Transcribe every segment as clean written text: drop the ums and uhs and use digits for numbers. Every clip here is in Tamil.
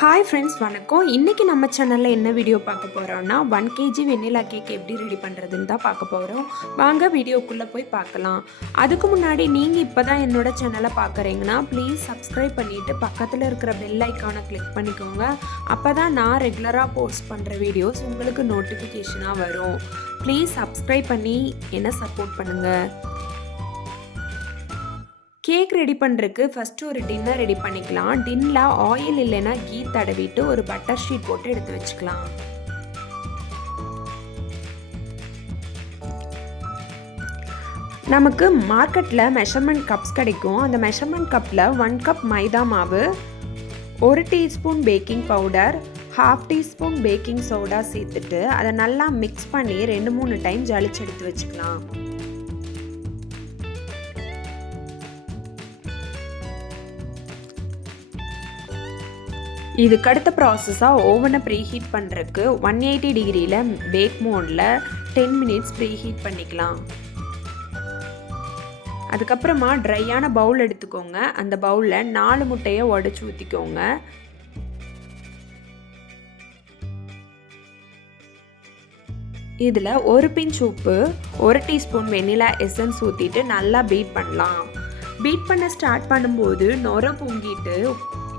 ஹாய் ஃப்ரெண்ட்ஸ், வணக்கம். இன்றைக்கி நம்ம சேனலில் என்ன வீடியோ பார்க்க போகிறோம்னா 1 kg வெண்ணிலா கேக் எப்படி ரெடி பண்ணுறதுன்னு தான் பார்க்க போகிறோம். வாங்க வீடியோக்குள்ளே போய் பார்க்கலாம். அதுக்கு முன்னாடி நீங்கள் இப்போ தான் என்னோட சேனலை பார்க்குறீங்கன்னா ப்ளீஸ் சப்ஸ்கிரைப் பண்ணிவிட்டு பக்கத்தில் இருக்கிற பெல் ஐக்கானை கிளிக் பண்ணிக்கோங்க. அப்போ தான் நான் ரெகுலராக போஸ்ட் பண்ணுற வீடியோஸ் உங்களுக்கு நோட்டிஃபிகேஷனாக வரும். ப்ளீஸ் சப்ஸ்கிரைப் பண்ணி என்னை சப்போர்ட் பண்ணுங்கள். கேக் ரெடி பண்ணுறதுக்கு ஃபஸ்ட்டு ஒரு டின்னர் ரெடி பண்ணிக்கலாம். டின்னில் ஆயில் இல்லைன்னா கீ தடவிட்டு ஒரு பட்டர் ஷீட் போட்டு எடுத்து வச்சுக்கலாம். நமக்கு மார்க்கெட்டில் மெஷர்மெண்ட் கப்ஸ் கிடைக்கும். அந்த மெஷர்மெண்ட் கப்பில் 1 கப் மைதா மாவு, 1 teaspoon baking powder, 1/2 teaspoon baking soda சேர்த்துட்டு அதை நல்லா மிக்ஸ் பண்ணி 2-3 டைம் ஜலிச்சு எடுத்து வச்சுக்கலாம். இதுக்கு அடுத்த ப்ராசஸாக ஓவனை ப்ரீஹீட் பண்ணுறதுக்கு 180 டிகிரியில் பேக் மோடில் 10 மினிட்ஸ் ப்ரீஹீட் பண்ணிக்கலாம். அதுக்கப்புறமா ட்ரையான பவுல் எடுத்துக்கோங்க. அந்த பவுலில் 4 முட்டையை உடச்சி ஊற்றிக்கோங்க. இதில் 1 பிஞ்ச் உப்பு, 1 டீஸ்பூன் வெண்ணிலா எசன்ஸ் ஊற்றிட்டு நல்லா பீட் பண்ணலாம். பீட் பண்ண ஸ்டார்ட் பண்ணும்போது நொர பொங்கிட்டு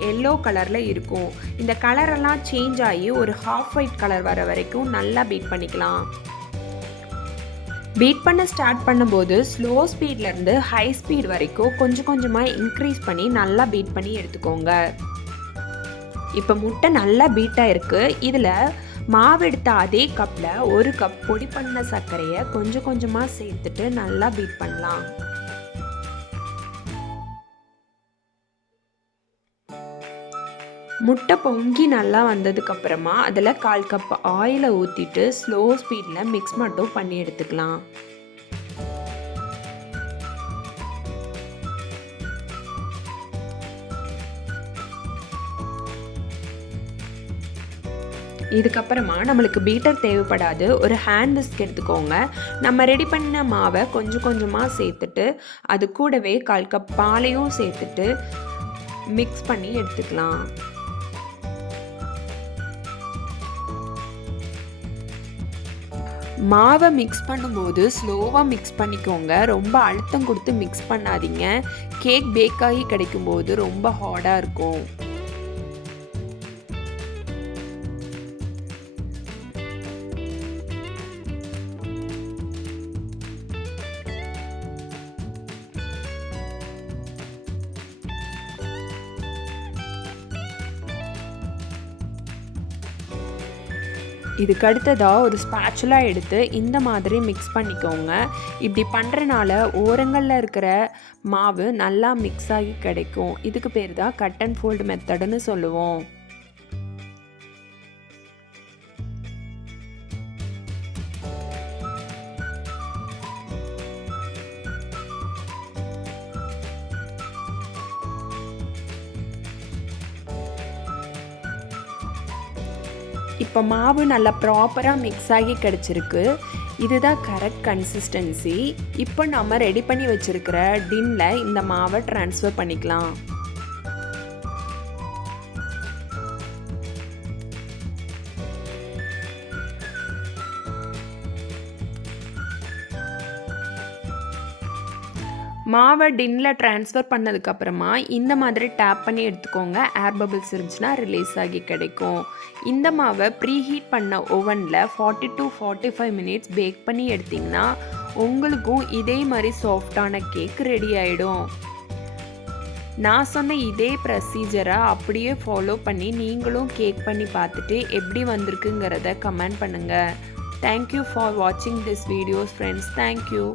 எல்லோ கலரில் இருக்கும். இந்த கலரெல்லாம் சேஞ்ச் ஆகி ஒரு ஹாஃப் ஒயிட் கலர் வர வரைக்கும் நல்லா பீட் பண்ணிக்கலாம். பீட் பண்ண ஸ்டார்ட் பண்ணும்போது ஸ்லோ ஸ்பீட்லேருந்து ஹை ஸ்பீட் வரைக்கும் கொஞ்சம் கொஞ்சமாக இன்க்ரீஸ் பண்ணி நல்லா பீட் பண்ணி எடுத்துக்கோங்க. இப்போ முட்டை நல்லா பீட்டாக இருக்குது. இதில் மாவு எடுத்த அதே கப்பில் 1 கப் பொடி பண்ண சர்க்கரையை கொஞ்சம் கொஞ்சமாக சேர்த்துட்டு நல்லா பீட் பண்ணலாம். முட்டை பொங்கி நல்லா வந்ததுக்கப்புறமா அதில் 1/4 கப் ஆயிலை ஊற்றிட்டு ஸ்லோ ஸ்பீடில் மிக்ஸ் மட்டும் பண்ணி எடுத்துக்கலாம். இதுக்கப்புறமா நம்மளுக்கு பீட்டர் தேவைப்படாது. ஒரு ஹேண்ட் விஸ்க் எடுத்துக்கோங்க. நம்ம ரெடி பண்ண மாவை கொஞ்சம் கொஞ்சமாக சேர்த்துட்டு அது கூடவே 1/4 கப் பாலையும் சேர்த்துட்டு மிக்ஸ் பண்ணி எடுத்துக்கலாம். மாவை மிக்ஸ் பண்ணும்போது ஸ்லோவாக மிக்ஸ் பண்ணிக்கோங்க. ரொம்ப அழுத்தம் கொடுத்து மிக்ஸ் பண்ணாதீங்க. கேக் பேக் ஆகி கிடைக்கும்போது ரொம்ப ஹார்டாக இருக்கும். இதுக்கு அடுத்ததாக ஒரு ஸ்பேச்சுலா எடுத்து இந்த மாதிரி மிக்ஸ் பண்ணிக்கோங்க. இப்படி பண்ணுறனால ஓரங்களில் இருக்கிற மாவு நல்லா மிக்ஸ் ஆகி கிடைக்கும். இதுக்கு பேர் தான் கட் அண்ட் ஃபோல்டு மெத்தடுன்னு சொல்லுவோம். இப்போ மாவு நல்லா ப்ராப்பராக மிக்ஸ் ஆகி கிடச்சிருக்கு. இதுதான் கரெக்ட் கன்சிஸ்டன்சி. இப்போ நம்ம ரெடி பண்ணி வச்சுருக்கிற டின்னில் இந்த மாவை ட்ரான்ஸ்ஃபர் பண்ணிக்கலாம். மாவை டின்னில் ட்ரான்ஸ்ஃபர் பண்ணதுக்கப்புறமா இந்த மாதிரி டேப் பண்ணி எடுத்துக்கோங்க. ஏர் பபிள்ஸ் இருந்துச்சுன்னா ரிலீஸ் ஆகி கிடைக்கும். இந்த மாவை ப்ரீஹீட் பண்ண ஓவனில் 40 to 45 மினிட்ஸ் பேக் பண்ணி எடுத்திங்கன்னா உங்களுக்கும் இதே மாதிரி சாஃப்டான கேக் ரெடி ஆகிடும். நான் சொன்ன இதே ப்ரொசீஜரை அப்படியே ஃபாலோ பண்ணி நீங்களும் கேக் பண்ணி பார்த்துட்டு எப்படி வந்திருக்குங்கிறத கமெண்ட் பண்ணுங்கள். தேங்க்யூ ஃபார் வாட்சிங் திஸ் வீடியோஸ் ஃப்ரெண்ட்ஸ். தேங்க்யூ.